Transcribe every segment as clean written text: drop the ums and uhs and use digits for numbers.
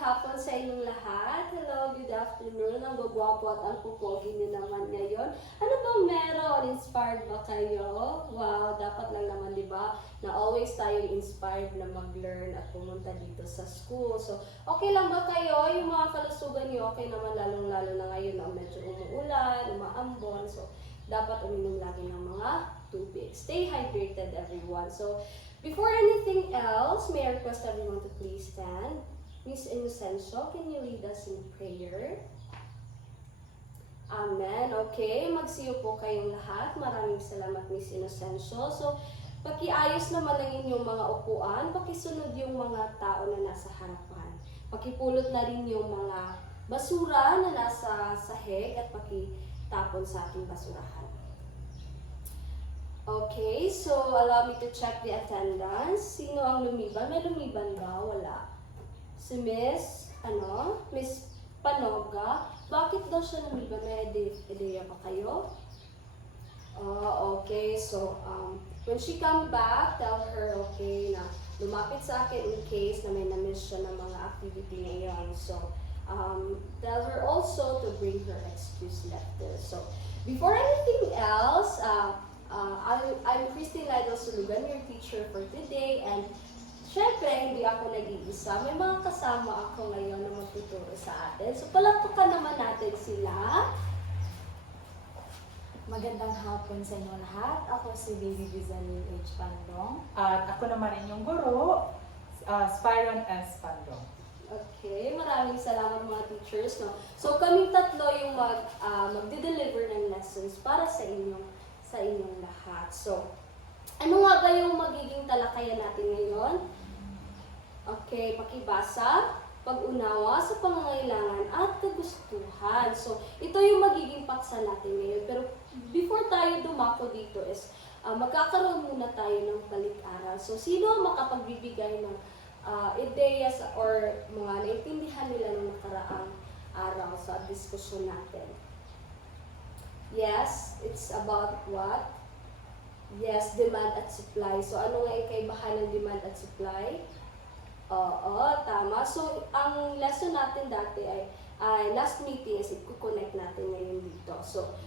hapon sa inyong lahat. Hello, good afternoon. Ang gagwapo at ang pupogi niyo naman ngayon. Ano bang meron? Inspired ba kayo? Wow, dapat lang naman, di ba? Na always tayong inspired na mag-learn at pumunta dito sa school. So, okay lang ba kayo? Yung mga kalusugan niyo, okay naman lalong-lalo na ngayon na medyo umuulan, umaambon. So, dapat uminom lagi ng mga tubig. Stay hydrated, everyone. So, before anything else, may I request everyone to please stand. Miss Inocencio, can you lead us in prayer? Amen. Okay, magsiyo po kayong lahat. Maraming salamat, Miss Inocencio. So, pakiayos naman ang inyong mga upuan. Pakisunod yung mga tao na nasa harapan. Pakipulot na rin yung mga basura na nasa sahig at pakitapon sa ating basurahan. Okay, so allow me to check the attendance. Sino ang lumiban? May lumiban ba? Wala. Si Miss Panoga. Bakit daw siya lumiban? May idea ba kayo? Okay, so when she come back, tell her, okay, na lumapit sa akin in case na may na-miss siya ng mga activity ngayon. So, tell her also to bring her excuse letter. So, before anything else, I'm Christine Lidl Sulugan, your teacher for today, and syempre, hindi ako nag-iisa. May mga kasama ako ngayon na magtuturo sa atin. So, palakpakan naman natin sila. Magandang hapon sa inyo lahat. Ako si Baby Bizanin H. Pandong. At ako naman inyong guro, Spyron S. Pandong. Okay, maraming salamat mga teachers. No? So, kaming tatlo yung magde-deliver ng lessons para sa inyong lahat. So, ano nga ba yung magiging talakayan natin ngayon? Okay, pakibasa, pag-unawa sa pangangailangan at kagustuhan. So, ito yung magiging paksa natin ngayon. Pero before tayo dumako dito is, magkakaroon muna tayo ng balik-aral. So, sino ang makapagbibigay ng ideas or mga naintindihan nila ng nakaraang araw sa diskusyon natin? Yes, it's about what? Yes, demand at supply. So, ano nga yung kaibahan ng demand at supply? Oo, tama. So, ang lesson natin dati ay last meeting is i-connect natin ngayon dito. So,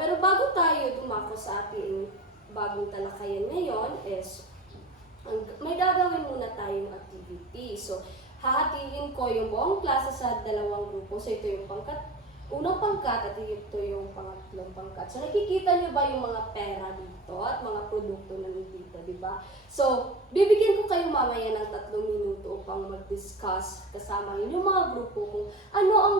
pero bago tayo dumako sa ating bagong talakayan ngayon is, may gagawin muna tayong activity. So, hahatiin ko yung buong klase sa dalawang grupo. So, ito yung unang pangkat at ito yung pangatlong pangkat. So, nakikita niyo ba yung mga pera dito at mga produkto na dito, di ba? So, bibigyan ko kayo mamaya ng 3 minuto upang mag-discuss kasama yung mga grupo kung ano ang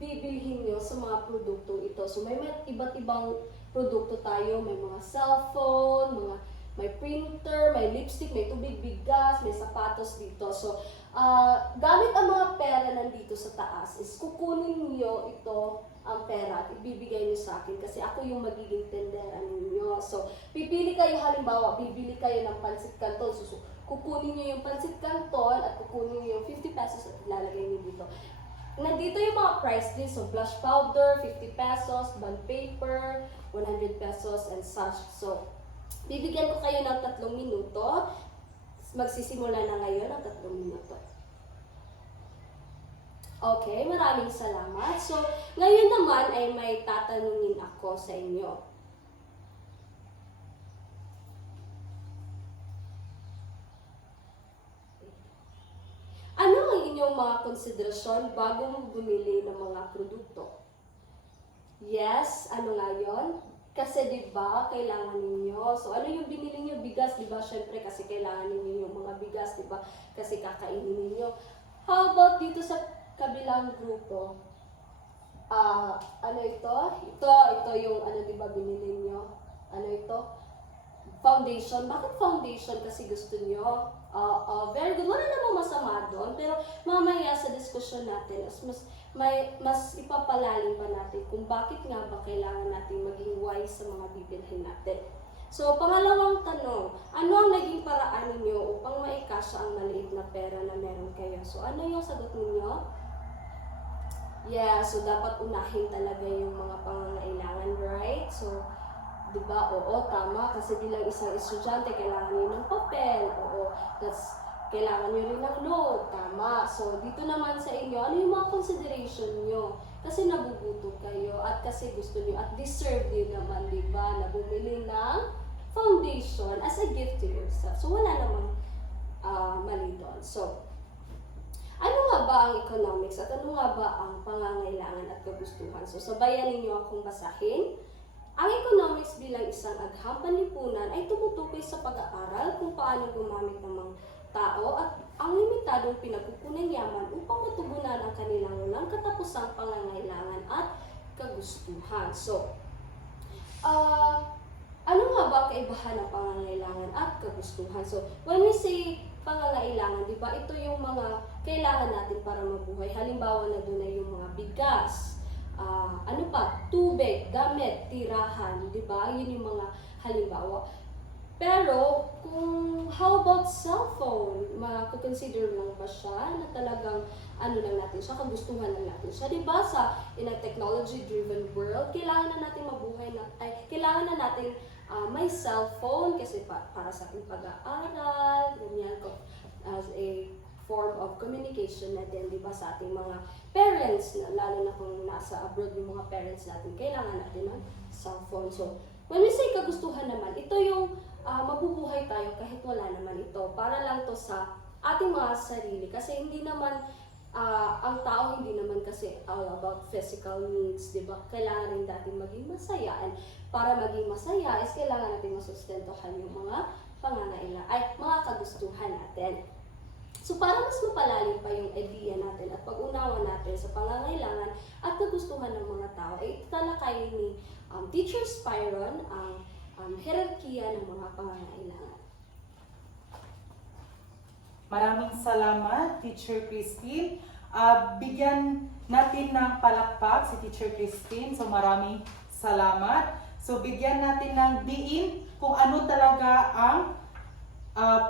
bibilhin nyo sa mga produkto ito. So, may iba't ibang produkto tayo. May mga cellphone, may printer, may lipstick, may tubig, bigas, may sapatos dito. So, gamit ang mga pera nandito sa taas is kukunin niyo ito ang pera at ibibigay niyo sa akin kasi ako yung magiging tendera ninyo. So, pipili kayo halimbawa, bibili kayo ng pansit canton. So, kukunin niyo yung pansit canton at kukunin niyo yung 50 pesos at ilalagay niyo dito. Nandito yung mga price list. So, blush powder, 50 pesos, bond paper, 100 pesos, and such. So, bibigyan ko kayo ng 3 minuto. Magsisimula na ngayon ang 3 minuto. Okay, maraming salamat. So, ngayon naman ay may tatanungin ako sa inyo. Ano ang inyong mga konsiderasyon bago mo bumili ng mga produkto? Yes, ano nga yun? Kasi diba, kailangan ninyo. So, ano yung binili nyo? Bigas, diba? Syempre, kasi kailangan ninyo yung mga bigas, diba? Kasi kakainin ninyo. How about dito sa kabilang grupo? Ano ito? Ito yung, diba, binili nyo? Ano ito? Foundation. Bakit foundation? Kasi gusto nyo. Very good. Wala namang masama doon. Pero mamaya sa diskusyon natin, mas ipapalalim pa natin kung bakit nga ba kailangan natin maging wise sa mga bibilhin natin. So, pangalawang tanong, ano ang naging paraan ninyo upang maikasya ang maliit na pera na meron kayo? So, ano yung sagot ninyo? Yeah, so dapat unahin talaga yung mga pangangailangan, right? So, diba? Oo, tama. Kasi bilang isang estudyante, kailangan nyo ng papel. Oo, that's kailangan nyo rin ng load. Tama. So, dito naman sa inyo, ano yung mga consideration nyo? Kasi nabubuto kayo at kasi gusto nyo at deserve nyo naman, di ba, na bumili ng foundation as a gift to yourself. So, wala namang mali doon. So, ano nga ba ang economics at ano nga ba ang pangangailangan at kagustuhan? So, sabayan ninyo akong basahin. Ang economics bilang isang agham panlipunan ay tumutukoy sa pag-aaral kung paano gumamit ng mga tao at ang limitadong pinagkukunan yaman upang matugunan ang kanilang walang katapusang pangangailangan at kagustuhan. So, ano nga ba ang kaibahan ng pangangailangan at kagustuhan? So, when we say pangangailangan, di ba, ito yung mga kailangan natin para mabuhay. Halimbawa na doon ay yung mga bigas, tubig, gamit, tirahan, di ba? Yun yung mga halimbawa. Pero, how about cellphone? Consider lang ba siya na talagang lang natin siya, kagustuhan lang natin siya. Di ba in a technology-driven world, kailangan na natin kailangan na natin may cellphone kasi para sa ating pag-aaral, ganyan, as a form of communication na din, di ba, sa ating mga parents, lalo na kung nasa abroad yung mga parents natin, kailangan natin ng cellphone. So, when we say kagustuhan naman, ito yung mabubuhay tayo kahit wala naman ito. Para lang to sa ating mga sarili. Kasi hindi naman, ang tao hindi naman kasi all about physical needs, di ba? Kailangan rin natin maging masaya. And para maging masaya is kailangan natin masustentuhan yung mga mga kagustuhan natin. So, para mas mapalalim pa yung idea natin at pag-unawa natin sa pangangailangan at kagustuhan ng mga tao, ay talakayin ni Teacher Spyron ang hierarkiya ng mga pangangailangan. Maraming salamat, Teacher Christine. Bigyan natin ng palakpak si Teacher Christine. So maraming salamat. So bigyan natin ng diin kung ano talaga ang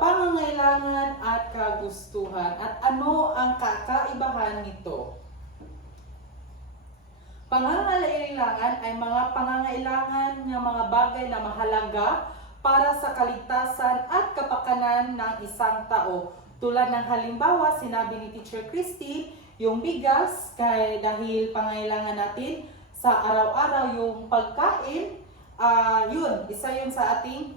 pangangailangan at kagustuhan at ano ang kakaibahan nito. Pangangailangan ay mga pangangailangan ng mga bagay na mahalaga para sa kaligtasan at kapakanan ng isang tao. Tulad ng halimbawa, sinabi ni Teacher Christy, yung bigas, dahil pangangailangan natin sa araw-araw yung pagkain, isa yun sa ating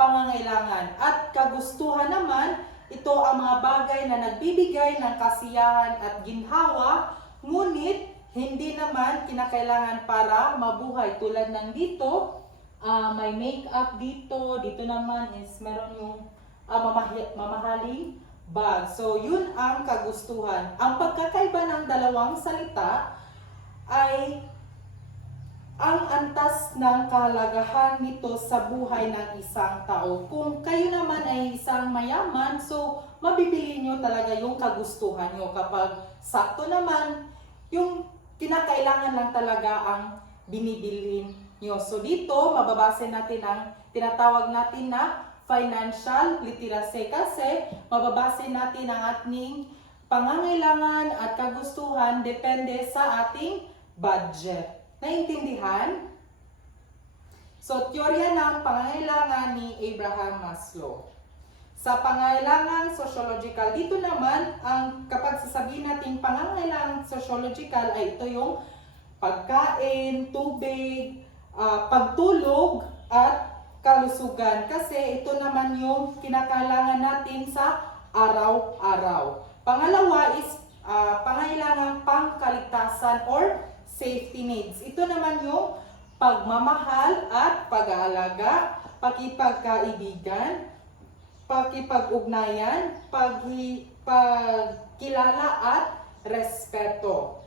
pangangailangan. At kagustuhan naman, ito ang mga bagay na nagbibigay ng kasiyahan at ginhawa, ngunit hindi naman kinakailangan para mabuhay. Tulad ng dito, may makeup dito. Dito naman is meron yung mamahaling bag. So, yun ang kagustuhan. Ang pagkakaiba ng dalawang salita ay ang antas ng kahalagahan nito sa buhay ng isang tao. Kung kayo naman ay isang mayaman, so mabibili nyo talaga yung kagustuhan nyo. Kapag sakto naman, yung kinakailangan lang talaga ang binibilhin nyo. So dito, mababase natin ang tinatawag natin na financial literacy kasi mababase natin ang ating pangangailangan at kagustuhan depende sa ating budget. Naintindihan? So, teorya ng pangangailangan ni Abraham Maslow. Sa pangangailangan sociological, dito naman, kapag sasabihin natin pangangailangan sociological ay ito yung pagkain, tubig, pagtulog, at kalusugan. Kasi ito naman yung kinakailangan natin sa araw-araw. Pangalawa is pangangailangan pangkaligtasan or safety needs. Ito naman yung pagmamahal at pag-aalaga, pakipagkaibigan, pakipag-ugnayan, pagkilala at respeto.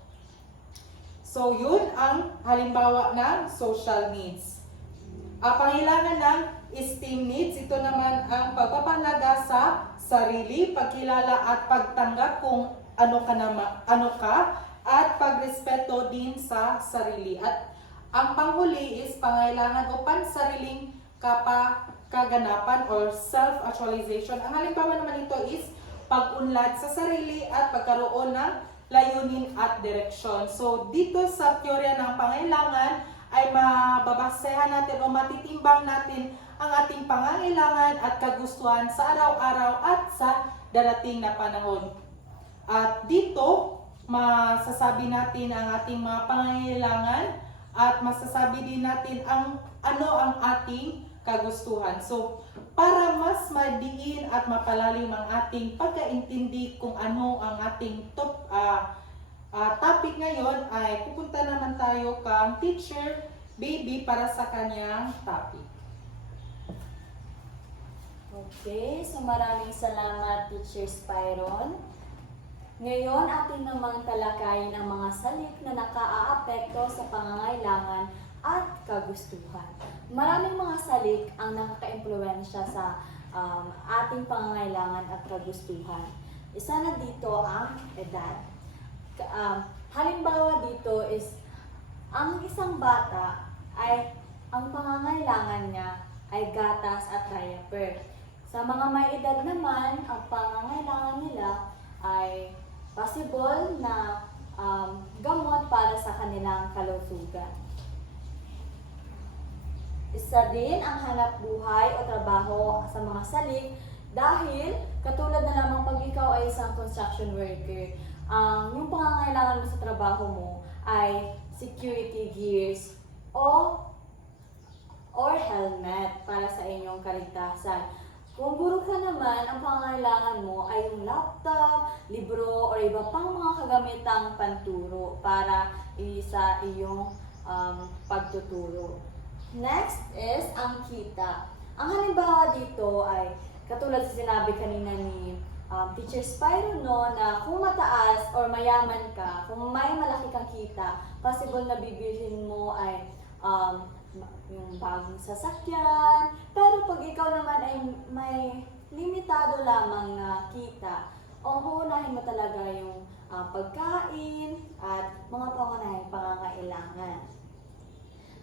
So, yun ang halimbawa ng social needs. Pangailangan ng esteem needs, ito naman ang pagpapahalaga sa sarili, pagkilala at pagtanggap kung ano ka at pagrespeto din sa sarili. At ang panghuli is pangailangan o pansariling kaganapan or self-actualization. Ang halimbawa naman ito is pag-unlad sa sarili at pagkaroon ng layunin at direksyon. So dito sa teorya ng pangailangan ay mababasehan natin o matitimbang natin ang ating pangangailangan at kagustuhan sa araw-araw at sa darating na panahon. At dito, masasabi natin ang ating mga pangangailangan at masasabi din natin ano ang ating kagustuhan. So, para mas madiin at mapalalim ang ating pagkaintindi kung ano ang ating topic ngayon, ay pupunta naman tayo kang Teacher Baby para sa kanyang topic. Okay, so maraming salamat Teacher Spyron. Ngayon, atin namang talakayin ang mga salik na nakaaapekto sa pangangailangan at kagustuhan. Maraming mga salik ang nakaka-impluwensya sa ating pangangailangan at kagustuhan. Isa na dito ang edad. Halimbawa dito is, ang isang bata ay, ang pangangailangan niya ay gatas at diaper. Sa mga may edad naman, ang pangangailangan nila ay possible na gamot para sa kanilang kalusugan. Isa din ang hanap buhay o trabaho sa mga salik dahil katulad na lamang pag ikaw ay isang construction worker, yung pangangailangan mo sa trabaho mo ay security gears or helmet para sa inyong kaligtasan. Kung guro ka naman, ang pangangailangan mo ay yung laptop, libro, o iba pang mga kagamitang panturo para sa iyong pagtuturo. Next is ang kita. Ang halimbawa dito ay, katulad sa sinabi kanina ni Teacher Spyro, no, na kung mataas or mayaman ka, kung may malaki kang kita, possible na bibilhin mo ay yung bagong sasakyan. Pero pag ikaw naman ay may limitado lamang na kita, uunahin mo talaga yung pagkain at mga pangunahing pangangailangan.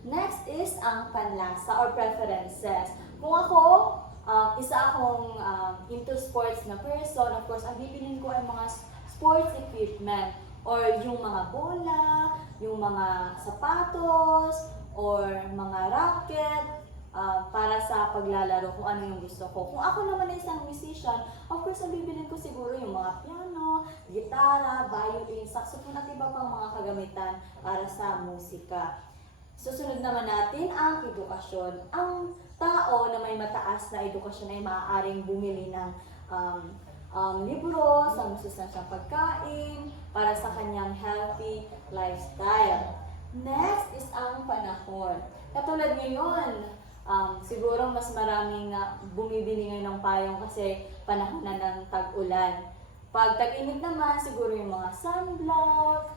Next is ang panlasa or preferences. Kung ako, isa akong into sports na person, of course, ang bibilin ko ay mga sports equipment or yung mga bola, yung mga sapatos, or mga racket para sa paglalaro kung ano yung gusto ko. Kung ako naman ay isang musician, of course, ang bibilin ko siguro yung mga piano, gitara, violin, saxophone at iba pang mga kagamitan para sa musika. Susunod naman natin ang edukasyon. Ang tao na may mataas na edukasyon ay maaaring bumili ng libro, sa masustansyang pagkain, para sa kanyang healthy lifestyle. Next is ang panahon. Katulad ngayon, siguro mas maraming bumibili ngayon ng payong kasi panahon na ng tag-ulan. Pag tag-init naman, siguro yung mga sunblock,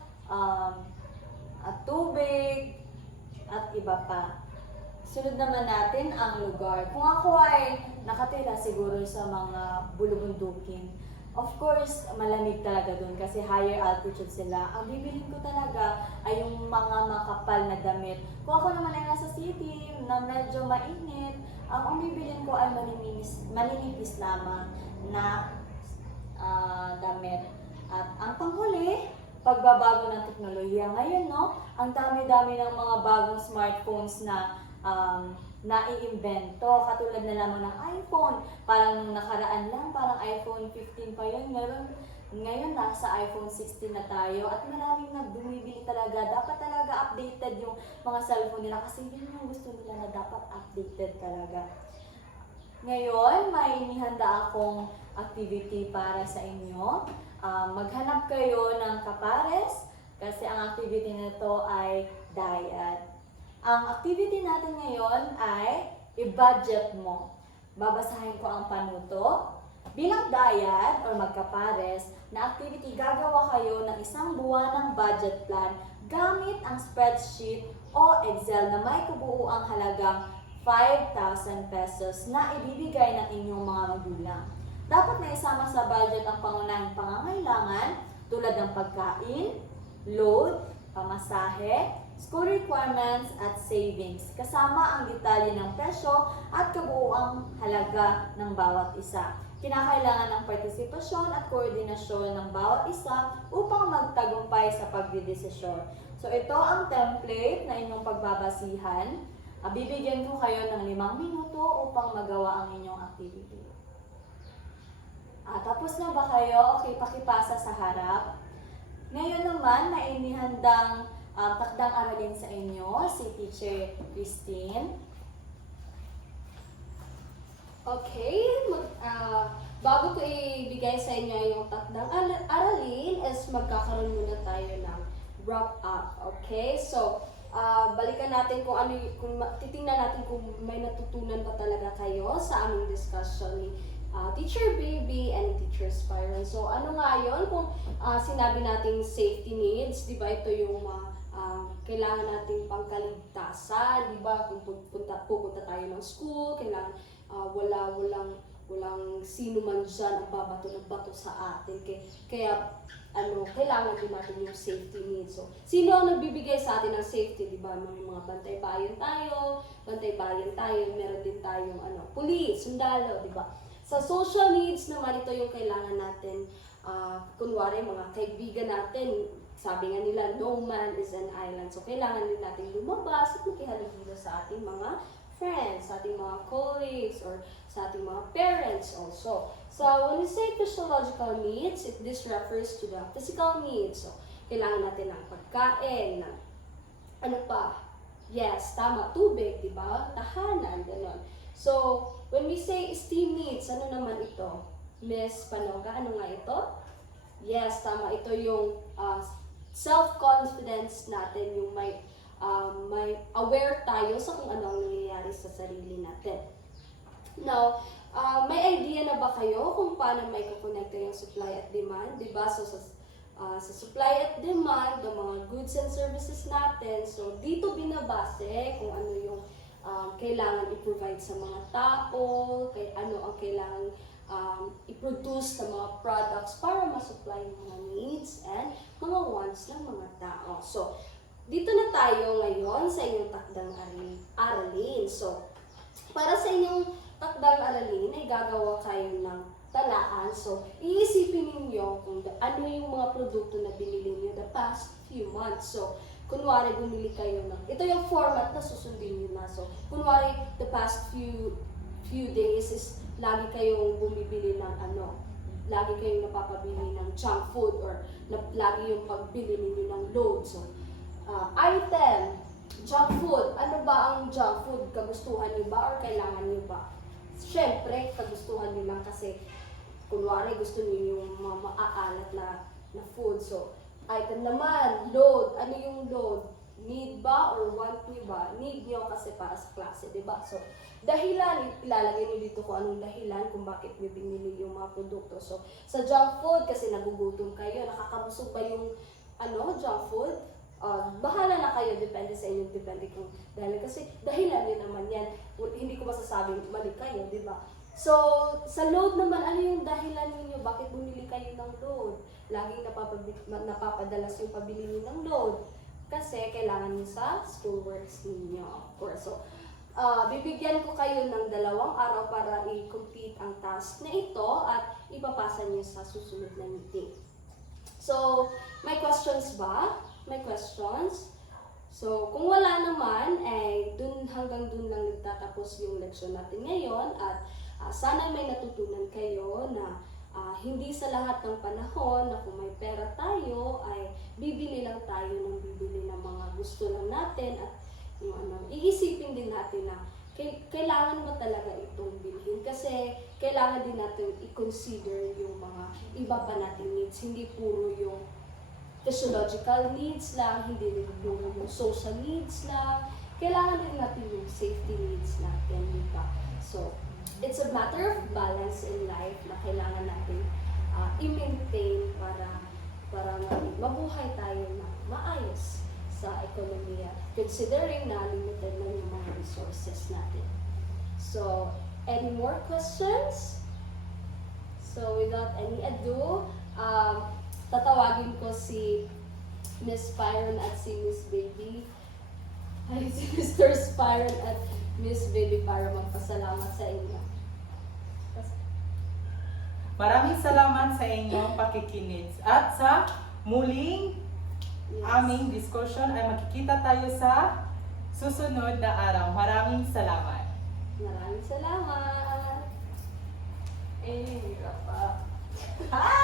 at tubig, at iba pa. Sunod naman natin ang lugar. Kung ako ay nakatira siguro sa mga bulubundukin, of course, malamig talaga dun kasi higher altitude sila. Ang bibilin ko talaga ay yung mga makapal na damit. Kung ako naman ay nasa city na medyo mainit, ang bibilin ko ay maninipis lamang na damit. At ang panghuli, pagbabago ng teknolohiya ngayon, no? Ang dami-dami ng mga bagong smartphones na naiimbento, katulad na lamang ng iPhone. Parang nung nakaraan lang, parang iPhone 15 pa yun. Ngayon nasa iPhone 16 na tayo at maraming na bumibili talaga. Dapat talaga updated yung mga cellphone nila kasi yun yung gusto nila na dapat updated talaga. Ngayon, may inihanda akong activity para sa inyo. Maghanap kayo ng kapares kasi ang activity nito ay diet. Ang activity natin ngayon ay i-budget mo. Babasahin ko ang panuto. Bilang diet or magkapares na activity, gagawa kayo ng isang buwanang budget plan gamit ang spreadsheet o Excel na may kabuuang halagang 5,000 pesos na ibibigay ng inyong mga magulang. Dapat na isama sa budget ang pangunahing pangangailangan tulad ng pagkain, load, pamasahe, school requirements at savings, kasama ang detalye ng presyo at kabuuang halaga ng bawat isa. Kinakailangan ng partisipasyon at koordinasyon ng bawat isa upang magtagumpay sa pagdidesisyon. So ito ang template na inyong pagbabasihan. bibigyan ko kayo ng 5 minuto upang magawa ang inyong activity. Tapos na ba kayo? Okay, pakipasa sa harap. Ngayon naman, may inihandang takdang aralin sa inyo, si Teacher Christine. Okay, bago ko ibigay sa inyo yung takdang aralin, is magkakaroon muna tayo ng wrap up. Okay, so balikan natin kung titingnan natin kung may natutunan ba talaga kayo sa aming discussion ni Teacher Baby and Teacher Spiral. So ano nga yun? Kung sinabi nating safety needs, di ba ito yung kailangan nating pangkaligtasan, di ba? Kung pupunta tayo ng school, kailangan walang sino man dyan ang babato ng bato sa atin. Kaya kailangan din natin yung safety needs. So, sino ang nagbibigay sa atin ng safety, di ba? May mga bantay-bayan tayo, meron din tayong police, sundalo, di ba? Sa social needs naman, ito yung kailangan natin, kunwari mga kaibigan natin, sabi nga nila, no man is an island. So, kailangan din natin lumabas at makihalubilo sa ating mga friends, sa ating mga colleagues, or sa ating mga parents also. So, when we say physiological needs, this refers to the physical needs. So, kailangan natin ng pagkain, ng Yes, tama, tubig, di ba? Tahanan, gano'n. So, when we say esteem needs, ano naman ito? Miss Panoga, ano nga ito? Yes, tama, ito yung self-confidence natin, yung may aware tayo sa kung ano ang nangyayari sa sarili natin. Now, may idea na ba kayo kung paano may kukonekta yung supply at demand? Diba? So, sa supply at demand, ng mga goods and services natin, so dito binabase kung ano yung kailangan i-provide sa mga tao, ano ang kailangan i-produce sa mga products para ma-supply yung mga needs and mga wants ng mga tao. So, dito na tayo ngayon sa inyong takdang aralin. So, para sa inyong takdang aralin ay gagawa kayo ng talaan. So, iisipin ninyo kung ano yung mga produkto na binili niyo the past few months. So, kunwari bumili kayo ng, ito yung format na susundin niyo na. So, kunwari the past few days is lagi kayong bumibili ng lagi kayong napapabili ng junk food or lagi yung pagbili niyo ng load. So, item, junk food. Ano ba ang junk food? Kagustuhan niyo ba or kailangan niyo ba? Siyempre, kagustuhan niyo lang kasi kunwari gusto niyo yung mga maaalat na food. So, item naman, load. Ano yung load? Need ba or want niyo ba? Need niyo kasi para sa klase, di ba? So, dahilan, ilalagay niyo dito kung anong dahilan kung bakit niyo binili yung mga produkto. So, sa junk food, kasi nagugutom kayo, nakakabusog ba yung junk food? Bahala na kayo, depende sa inyo, depende kung kasi dahilan nyo naman yan. Hindi ko masasabing mali kayo, di ba? So, sa load naman, ano yung dahilan niyo? Bakit bumili kayo ng load? Laging napapadalas yung pabili niyo ng load. Kasi kailangan niyo sa schoolworks ninyo, of course. So, bibigyan ko kayo ng 2 araw para i-complete ang task na ito at ipapasa niyo sa susunod na meeting. So, may questions ba? May questions? So, kung wala naman, hanggang dun lang nagtatapos yung leksyon natin ngayon at sana may natutunan kayo na hindi sa lahat ng panahon na kung may pera tayo ay bibili lang tayo ng bibili ng mga gusto lang natin at iisipin din natin na kailangan mo talaga itong bilhin kasi kailangan din natin i-consider yung mga iba pa nating needs, hindi puro yung physiological needs lang, hindi rin puro yung social needs lang, kailangan din natin yung safety needs natin, di ba? So, it's a matter of balance in life na kailangan natin i-maintain para mabuhay tayo na maayos sa ekonomiya, considering na limited na yung mga resources natin. So, any more questions? So, without any ado, tatawagin ko si Miss Byron at si Miss Baby. Ay, si Mr. Byron at Miss Baby para magpasalamat sa inyo. Maraming salamat sa inyong pakikinig. At sa muling aming discussion ay makikita tayo sa susunod na araw. Maraming salamat. Maraming salamat. Eh, hirap pa. Ha?